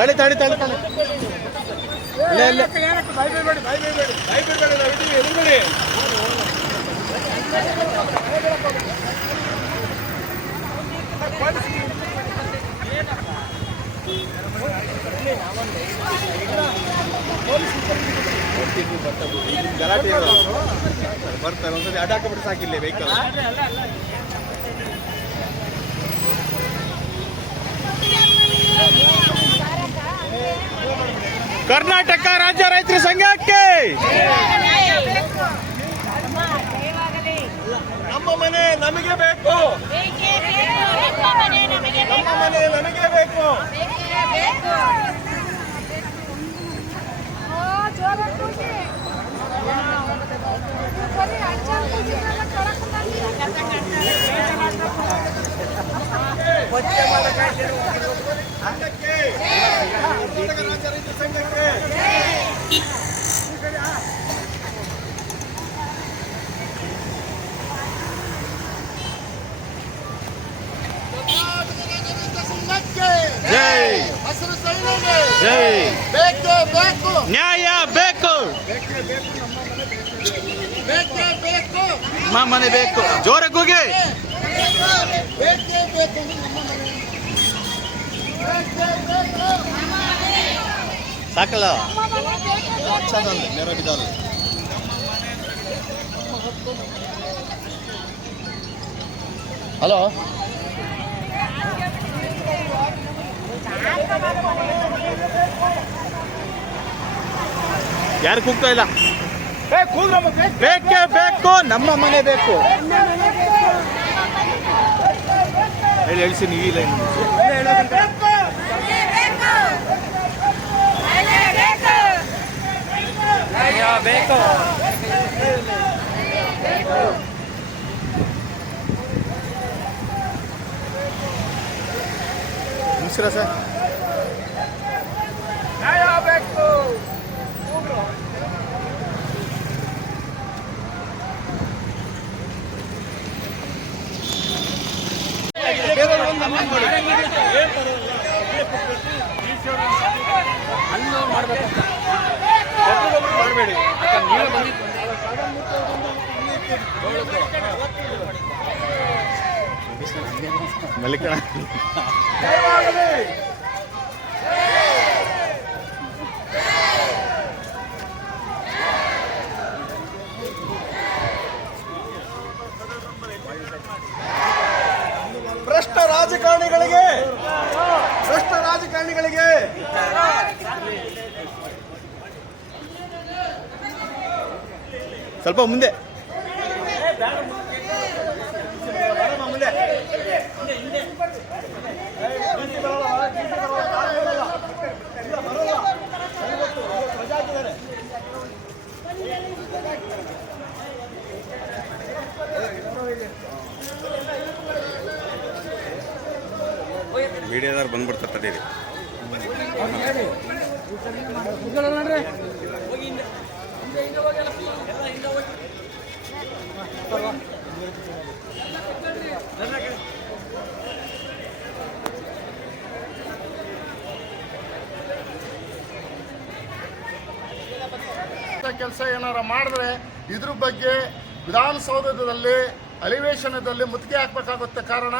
ತಡಿ ತಡಿ ತಡಿ. ಬರ್ತಾರೆ ಒಂದ್ಸತಿ ಅಡ್ಡ ಹಾಕಿಬಿಟ್ಟು ಸಾಕಿಲ್ಲ ವೆಹಿಕಲ್ ಕರ್ನಾಟಕ ರಾಜ್ಯ ರೈತರ ಸಂಘಕ್ಕೆ ನಮ್ಮ ಮನೆ ನಮಗೆ ಬೇಕು ನಮ್ಮ ಮನೆ ನಮಗೆ ಬೇಕು ಸಂಘಕ್ಕೆ ಕರ್ನಾಟಕ ರಾಜ್ಯ ರೈತರ ಸಂಘಕ್ಕೆ ಜೈ ಹಸಿರು ಸೈನ್ಯಗೆ ಜೈ. ಬೇಕೇ ಬೇಕು. ನ್ಯಾಯ ಬೇಕು. ಬೇಕೇ ಬೇಕು ನಮ್ಮ ಮನೆ ಬೇಕು. ಜೋರ ಕೂಗಿ ಬೇಕೇ. ಬೇಕು ನಮ್ಮ ಮನೆ ಬೇಕೇ ಬೇಕು. ಸಾಕಲ್ಲ? ನೆರೆ ಬಿದ್ದಲ್ಲ ಹಲೋ? ಯಾರು ಕೂಗ್ತಾ ಇಲ್ಲ? ಬೇಕೇ ಬೇಕು, ನಮ್ಮ ಮನೆ ಬೇಕು. ಹೇಳಿ ಹೇಳಿಸಿ ನೀವು ಇಲ್ಲ ಇನ್ನು. ನಮಸ್ಕಾರ ಸರ್ ನ್ಯಾಯ ಬೇಕು ಮಾಡಬೇಡಿ ಮಲ್ಲಿಕಣ ಭ್ರಷ್ಟ ರಾಜಕಾರಣಿಗಳಿಗೆ ಭ್ರಷ್ಟ ರಾಜಕಾರಣಿಗಳಿಗೆ. ಸ್ವಲ್ಪ ಮುಂದೆ. ಮುಂದೆ ಮೀಡಿಯಾದವ್ರು ಬಂದ್ಬಿಡ್ತಾರೆ ತಡೀರಿ. ಕೆಲಸ ಏನಾರ ಮಾಡಿದ್ರೆ ಇದ್ರ ಬಗ್ಗೆ ವಿಧಾನಸೌಧದಲ್ಲಿ ಅಲಿವೇಶನದಲ್ಲಿ ಮುತ್ತಿಗೆ ಹಾಕ್ಬೇಕಾಗುತ್ತೆ ಕಾರಣ.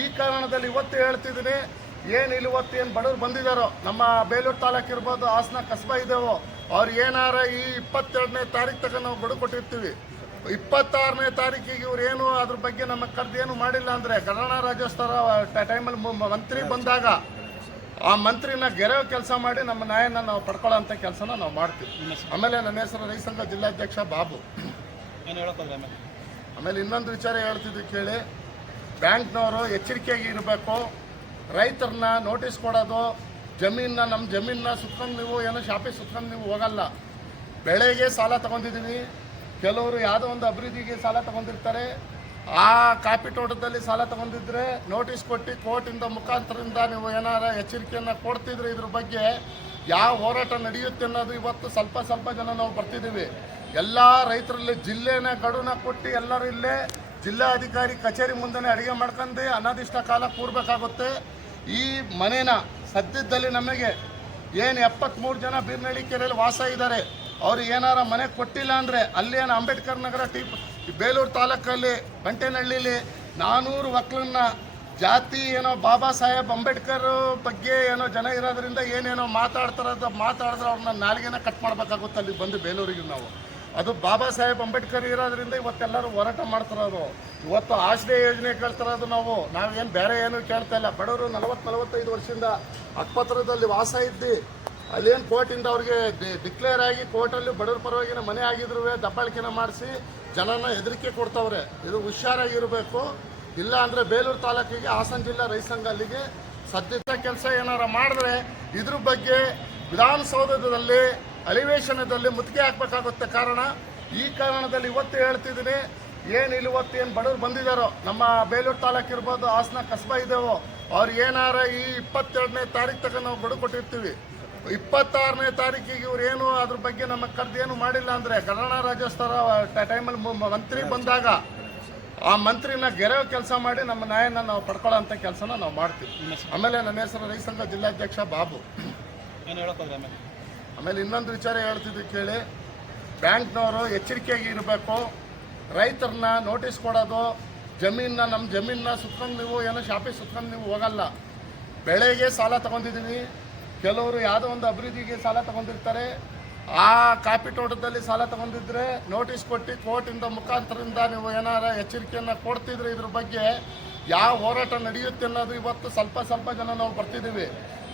ಈ ಕಾರಣದಲ್ಲಿ ಇವತ್ತು ಹೇಳ್ತಿದ್ದೀನಿ, ಏನು ಇಲ್ಲಿ ಇವತ್ತು ಏನು ಬಡವ್ರು ಬಂದಿದ್ದಾರೋ ನಮ್ಮ ಬೇಲೂರು ತಾಲೂಕು ಇರ್ಬೋದು, ಹಾಸನ ಕಸ್ಬಾ ಇದ್ದೇವೋ ಅವ್ರು ಏನಾರ ಈ ಇಪ್ಪತ್ತೆರಡನೇ ತಾರೀಕು ತಗೊಂಡು ನಾವು ಬಡ ಕೊಟ್ಟಿರ್ತೀವಿ. ಇಪ್ಪತ್ತಾರನೇ ತಾರೀಕಿಗೆ ಇವ್ರು ಏನು ಅದ್ರ ಬಗ್ಗೆ ನಮ್ಮ ಕರೆದು ಏನು ಮಾಡಿಲ್ಲ ಅಂದರೆ ಕರ್ನಾಟಕ ರಾಜ್ಯೋತ್ಸವ ಟೈಮಲ್ಲಿ ಮಂತ್ರಿ ಬಂದಾಗ ಆ ಮಂತ್ರಿನ ಗೆರೆಯೋ ಕೆಲಸ ಮಾಡಿ ನಮ್ಮ ನ್ಯಾಯನ ನಾವು ಪಡ್ಕೊಳ್ಳೋ ಅಂತ ಕೆಲಸನ ನಾವು ಮಾಡ್ತೀವಿ. ಆಮೇಲೆ ನನ್ನ ಹೆಸರು ರೈತ ಸಂಘ ಜಿಲ್ಲಾಧ್ಯಕ್ಷ ಬಾಬು. ಆಮೇಲೆ? ಇನ್ನೊಂದು ವಿಚಾರ ಹೇಳ್ತಿದ್ದು ಕೇಳಿ. ಬ್ಯಾಂಕ್ನವರು ಎಚ್ಚರಿಕೆಯಾಗಿ ಇರಬೇಕು. ರೈತರನ್ನ ನೋಟಿಸ್ ಕೊಡೋದು. ಜಮೀನನ್ನ ನಮ್ಮ ಜಮೀನನ್ನ ಸುತ್ಕೊಂಡು ನೀವು ಏನೋ ಶಾಪಿಗೆ ಸುತ್ಕೊಂಡು ನೀವು ಹೋಗಲ್ಲ. ಬೆಳೆಗೆ ಸಾಲ ತಗೊಂಡಿದ್ದೀವಿ ಕೆಲವರು ಯಾವುದೋ ಒಂದು ಅಭಿವೃದ್ಧಿಗೆ ಸಾಲ ತಗೊಂಡಿರ್ತಾರೆ, ಆ ಕಾಪಿ ತೋಟದಲ್ಲಿ ಸಾಲ ತಗೊಂಡಿದ್ರೆ ನೋಟಿಸ್ ಕೊಟ್ಟು ಕೋರ್ಟಿಂದ ಮುಖಾಂತರದಿಂದ ನೀವು ಏನಾರ ಎಚ್ಚರಿಕೆಯನ್ನು ಕೊಡ್ತಿದ್ರೆ ಇದ್ರ ಬಗ್ಗೆ ಯಾವ ಹೋರಾಟ ನಡೆಯುತ್ತೆ ಅನ್ನೋದು ಇವತ್ತು ಸ್ವಲ್ಪ ಸ್ವಲ್ಪ ಜನ ನಾವು ಬರ್ತಿದ್ದೀವಿ. ಎಲ್ಲ ರೈತರಲ್ಲಿ ಜಿಲ್ಲೆನ ಗಡುನ ಕೊಟ್ಟು ಎಲ್ಲರೂ ಇಲ್ಲೇ ಜಿಲ್ಲಾಧಿಕಾರಿ ಕಚೇರಿ ಮುಂದೆನೇ ಅಡುಗೆ ಮಾಡ್ಕೊಂಡು ಅನಾದಿಷ್ಟ ಕಾಲ ಕೂರ್ಬೇಕಾಗುತ್ತೆ. ಈ ಮನೇನ ಸದ್ಯದಲ್ಲಿ ನಮಗೆ ಏನು ಎಪ್ಪತ್ತ್ಮೂರು ಜನ ಬೀರ್ನಳ್ಳಿ ಕೆರೆಯಲ್ಲಿ ವಾಸ ಇದ್ದಾರೆ. ಅವ್ರು ಏನಾರ ಮನೆ ಕೊಟ್ಟಿಲ್ಲ ಅಂದರೆ ಅಲ್ಲಿ ಏನು ಅಂಬೇಡ್ಕರ್ ನಗರ ಟಿ ಬೇಲೂರು ತಾಲೂಕಲ್ಲಿ ಬಂಟೇನಹಳ್ಳಿಲಿ ನಾನೂರು ಒಕ್ಕಲನ್ನ ಜಾತಿ ಏನೋ ಬಾಬಾ ಸಾಹೇಬ್ ಅಂಬೇಡ್ಕರ್ ಬಗ್ಗೆ ಏನೋ ಜನ ಇರೋದ್ರಿಂದ ಏನೇನೋ ಮಾತಾಡ್ತಾರದ ಮಾತಾಡಿದ್ರೆ ಅವ್ರನ್ನ ನಾಲ್ಗೆನ ಕಟ್ ಮಾಡ್ಬೇಕಾಗುತ್ತೆ ಅಲ್ಲಿ ಬಂದು ಬೇಲೂರಿಗೆ ನಾವು. ಅದು ಬಾಬಾ ಸಾಹೇಬ್ ಅಂಬೇಡ್ಕರ್ ಇರೋದ್ರಿಂದ ಇವತ್ತೆಲ್ಲರೂ ಹೋರಾಟ ಮಾಡ್ತಿರೋದು ಇವತ್ತು ಆಶ್ರಯ ಯೋಜನೆ ಕೇಳ್ತಿರೋದು ನಾವು. ನಾವೇನು ಬೇರೆ ಏನು ಕೇಳ್ತಾ ಇಲ್ಲ. ಬಡವರು ನಲವತ್ತು ನಲವತ್ತೈದು ವರ್ಷದಿಂದ ಅಕ್ಪತ್ರದಲ್ಲಿ ವಾಸ ಇದ್ದು. ಅಲ್ಲೇನು ಕೋರ್ಟಿಂದ ಅವ್ರಿಗೆ ಡಿಕ್ಲೇರ್ ಆಗಿ ಕೋರ್ಟಲ್ಲಿ ಬಡವ್ರ ಪರವಾಗಿನ ಮನೆ ಆಗಿದ್ರು ದಬ್ಬಾಳಿಕೆನ ಮಾಡಿಸಿ ಜನನ ಹೆದರಿಕೆ ಕೊಡ್ತಾವ್ರೆ. ಇದು ಹುಷಾರಾಗಿರಬೇಕು. ಇಲ್ಲ ಅಂದರೆ ಬೇಲೂರು ತಾಲೂಕಿಗೆ, ಹಾಸನ ಜಿಲ್ಲಾ ರೈತ ಸಂಘ ಅಲ್ಲಿಗೆ ಸದ್ಯದ ಕೆಲಸ ಏನಾರ ಮಾಡಿದ್ರೆ ಇದ್ರ ಬಗ್ಗೆ ವಿಧಾನಸೌಧದಲ್ಲಿ ಅಲಿವೇಶನದಲ್ಲಿ ಮುತ್ತಿಗೆ ಹಾಕಬೇಕಾಗುತ್ತೆ ಕಾರಣ. ಈ ಕಾರಣದಲ್ಲಿ ಇವತ್ತು ಹೇಳ್ತಿದ್ದೀನಿ, ಏನು ಇಲ್ಲಿ ಇವತ್ತು ಏನು ಬಡವ್ರು ಬಂದಿದ್ದಾರೋ ನಮ್ಮ ಬೇಲೂರು ತಾಲೂಕು ಇರ್ಬೋದು, ಹಾಸನ ಕಸ್ಬಾ ಇದ್ದೇವೋ ಅವ್ರು ಏನಾರ ಈ ಇಪ್ಪತ್ತೆರಡನೇ ತಾರೀಕು ತನಕ ನಾವು ಬಡ ಕೊಟ್ಟಿರ್ತೀವಿ. ಇಪ್ಪತ್ತಾರನೇ ತಾರೀಕಿಗೆ ಇವ್ರು ಏನು ಅದ್ರ ಬಗ್ಗೆ ನಮ್ಮ ಕರೆದು ಏನು ಮಾಡಿಲ್ಲ ಅಂದರೆ ಕನ್ನಡ ರಾಜ್ಯೋತ್ಸವ ಟೈಮಲ್ಲಿ ಮಂತ್ರಿ ಬಂದಾಗ ಆ ಮಂತ್ರಿನ ಗೆರೆಯೋ ಕೆಲಸ ಮಾಡಿ ನಮ್ಮ ನ್ಯಾಯನ ನಾವು ಪಡ್ಕೊಳ್ಳೋ ಅಂತ ಕೆಲಸನ ನಾವು ಮಾಡ್ತೀವಿ. ಆಮೇಲೆ ನನ್ನ ಹೆಸರು ರೈತ ಸಂಘ ಜಿಲ್ಲಾಧ್ಯಕ್ಷ ಬಾಬು. ಆಮೇಲೆ? ಆಮೇಲೆ ಇನ್ನೊಂದು ವಿಚಾರ ಹೇಳ್ತಿದ್ದು ಕೇಳಿ. ಬ್ಯಾಂಕ್ನವರು ಎಚ್ಚರಿಕೆಯಾಗಿ ಇರಬೇಕು. ರೈತರನ್ನ ನೋಟಿಸ್ ಕೊಡೋದು. ಜಮೀನನ್ನ ನಮ್ಮ ಜಮೀನನ್ನ ಸುತ್ಕೊಂಡು ನೀವು ಏನೋ ಶಾಪಿಗೆ ಸುತ್ಕೊಂಡು ನೀವು ಹೋಗಲ್ಲ. ಬೆಳೆಗೆ ಸಾಲ ತಗೊಂಡಿದ್ದೀವಿ ಕೆಲವರು ಯಾವುದೋ ಒಂದು ಅಭಿವೃದ್ಧಿಗೆ ಸಾಲ ತಗೊಂಡಿರ್ತಾರೆ, ಆ ಕಾಪಿ ತೋಟದಲ್ಲಿ ಸಾಲ ತಗೊಂಡಿದ್ರೆ ನೋಟಿಸ್ ಕೊಟ್ಟು ಕೋರ್ಟಿಂದ ಮುಖಾಂತರದಿಂದ ನೀವು ಏನಾರ ಎಚ್ಚರಿಕೆಯನ್ನು ಕೊಡ್ತಿದ್ರೆ ಇದ್ರ ಬಗ್ಗೆ ಯಾವ ಹೋರಾಟ ನಡೆಯುತ್ತೆ ಅನ್ನೋದು ಇವತ್ತು ಸ್ವಲ್ಪ ಸ್ವಲ್ಪ ಜನ ನಾವು ಬರ್ತಿದ್ದೀವಿ.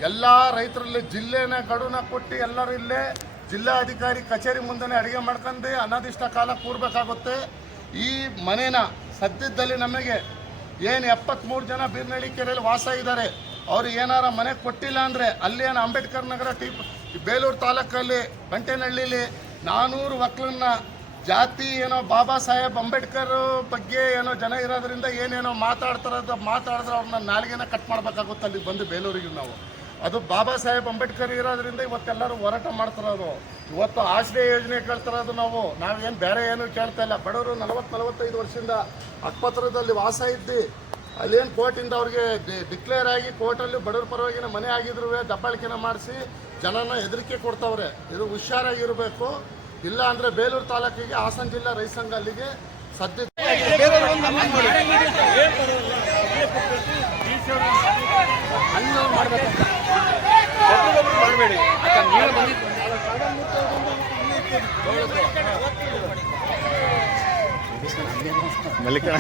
ಎಲ್ಲ ರೈತರಲ್ಲಿ ಜಿಲ್ಲೆನ ಗಡುನ ಕೊಟ್ಟು ಎಲ್ಲರೂ ಇಲ್ಲೇ ಜಿಲ್ಲಾಧಿಕಾರಿ ಕಚೇರಿ ಮುಂದೆನೇ ಅಡುಗೆ ಮಾಡ್ಕೊಂಡು ಅನಾದಿಷ್ಟ ಕಾಲ ಕೂರ್ಬೇಕಾಗುತ್ತೆ. ಈ ಮನೇನ ಸದ್ಯದಲ್ಲಿ ನಮಗೆ ಏನು ಎಪ್ಪತ್ತ್ಮೂರು ಜನ ಬೀರ್ನಳ್ಳಿ ಕೆರೆಯಲ್ಲಿ ವಾಸ ಇದ್ದಾರೆ. ಅವ್ರು ಏನಾರ ಮನೆ ಕೊಟ್ಟಿಲ್ಲ ಅಂದರೆ ಅಲ್ಲಿ ಏನು ಅಂಬೇಡ್ಕರ್ ನಗರ ಟಿ ಬೇಲೂರು ತಾಲೂಕಲ್ಲಿ ಬಂಟೇನಹಳ್ಳಿಲಿ ನಾನೂರು ಮಕ್ಕಳನ್ನ ಜಾತಿ ಏನೋ ಬಾಬಾ ಸಾಹೇಬ್ ಅಂಬೇಡ್ಕರ್ ಬಗ್ಗೆ ಏನೋ ಜನ ಇರೋದ್ರಿಂದ ಏನೇನೋ ಮಾತಾಡ್ತಾರದು ಮಾತಾಡಿದ್ರೆ ಅವ್ರನ್ನ ನಾಲ್ಗೆನ ಕಟ್ ಮಾಡ್ಬೇಕಾಗುತ್ತೆ ಅಲ್ಲಿ ಬಂದು ಬೇಲೂರಿಗೆ ನಾವು. ಅದು ಬಾಬಾ ಸಾಹೇಬ್ ಅಂಬೇಡ್ಕರ್ ಇರೋದ್ರಿಂದ ಇವತ್ತೆಲ್ಲರೂ ಹೋರಾಟ ಮಾಡ್ತಿರೋದು ಇವತ್ತು ಆಶ್ರಯ ಯೋಜನೆ ಕೇಳ್ತಿರೋದು ನಾವು. ನಾವೇನು ಬೇರೆ ಏನು ಕೇಳ್ತಾ ಇಲ್ಲ. ಬಡವರು ನಲವತ್ತು ನಲವತ್ತೈದು ವರ್ಷದಿಂದ ಅಕ್ಪತ್ರದಲ್ಲಿ ವಾಸ ಇದ್ದು. ಅಲ್ಲೇನು ಕೋರ್ಟಿಂದ ಅವ್ರಿಗೆ ಡಿಕ್ಲೇರ್ ಆಗಿ ಕೋರ್ಟಲ್ಲಿ ಬಡವ್ರ ಪರವಾಗಿನ ಮನೆ ಆಗಿದ್ರು ದಬ್ಬಾಳಿಕೆನ ಮಾಡಿಸಿ ಜನನ ಹೆದರಿಕೆ ಕೊಡ್ತಾವ್ರೆ. ಇದು ಹುಷಾರಾಗಿರಬೇಕು. ಇಲ್ಲ ಅಂದರೆ ಬೇಲೂರು ತಾಲೂಕಿಗೆ ಹಾಸನ ಜಿಲ್ಲಾ ರೈತ ಸಂಘ ಅಲ್ಲಿಗೆ ಸದ್ಯ ಮಾಡಬೇಡಿ. ಮಲ್ಲಿಕಣ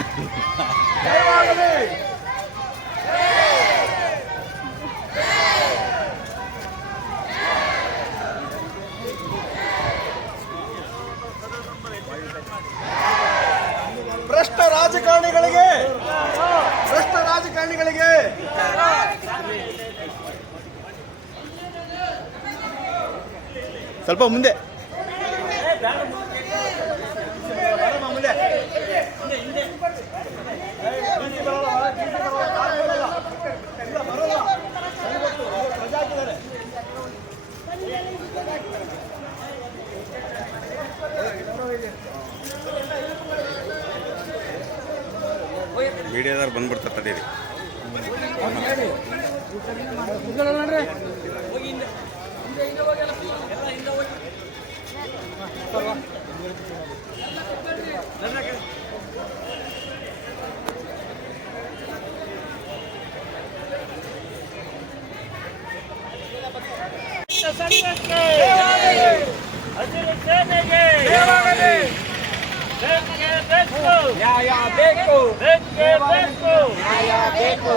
ಭ್ರಷ್ಟ ರಾಜಕಾರಣಿಗಳಿಗೆ ಭ್ರಷ್ಟ ರಾಜಕಾರಣಿಗಳಿಗೆ. ಸ್ವಲ್ಪ ಮುಂದೆ ಮುಂದೆ. ಮೀಡಿಯಾದವ್ರು ಬಂದ್ಬಿಡ್ತಾರೆ ತಡೀರಿ. ಬೇಕು ಬೇಕೇ. ಬೇಕು ನ್ಯಾಯ ಬೇಕು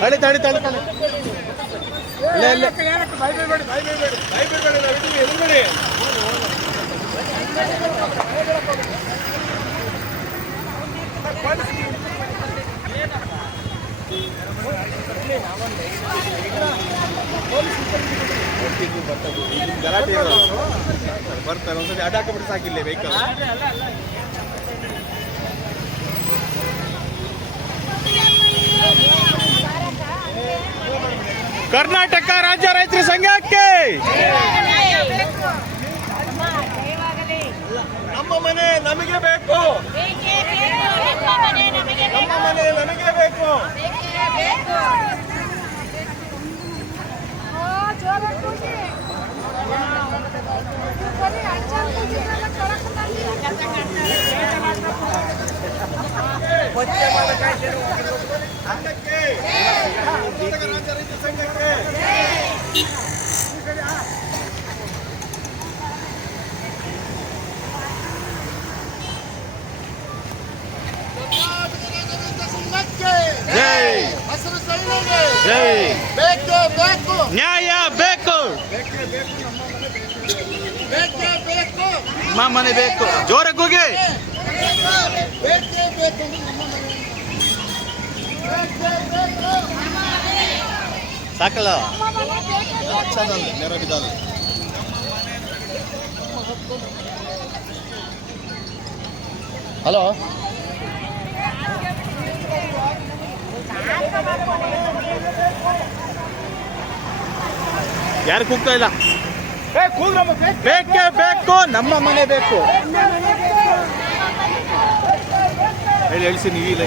ತಡಿ. ತಡಿ ತಡಿ ತಡಿ ಗಲಾಟೆ ಬರ್ತಾರೆ ಕರ್ನಾಟಕ ರಾಜ್ಯ ರೈತರ ಸಂಘಕ್ಕೆ ನಮ್ಮ ಮನೆ ನಮಗೆ ಬೇಕು ನಮ್ಮ ಮನೆ ನಮಗೆ ಬೇಕು ಸಂಘಕ್ಕೆ ಬೇಕೇ ಬೇಕು. ನ್ಯಾಯ ಬೇಕು. ಬೇಕೇ ಬೇಕು. ನಮ್ಮ ಮನೆ ಬೇಕು. ಜೋರಾಗಿ ಕೂಗಿ. ಬೇಕೇ ಬೇಕು. ನಮ್ಮ ಮನೆ. ಬೇಕೇ ಬೇಕು. ಸಾಕಲ್ಲ? ನಮ್ಮ ಮನೆ ಬೇಕೇ ಬೇಕು. ಹಲೋ. ಯಾರು ಕೂಗ್ತಾ ಇಲ್ಲ? ಬೇಕೇ ಬೇಕು ನಮ್ಮ ಮನೆ ಬೇಕು. ಹೇಳಿ ಹೇಳಿಸಿ ನೀವು ಇಲ್ಲ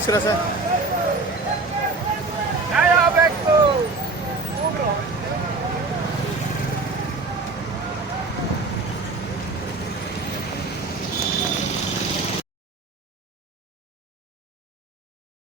ನಮಸ್ಕಾರ ಸರ್.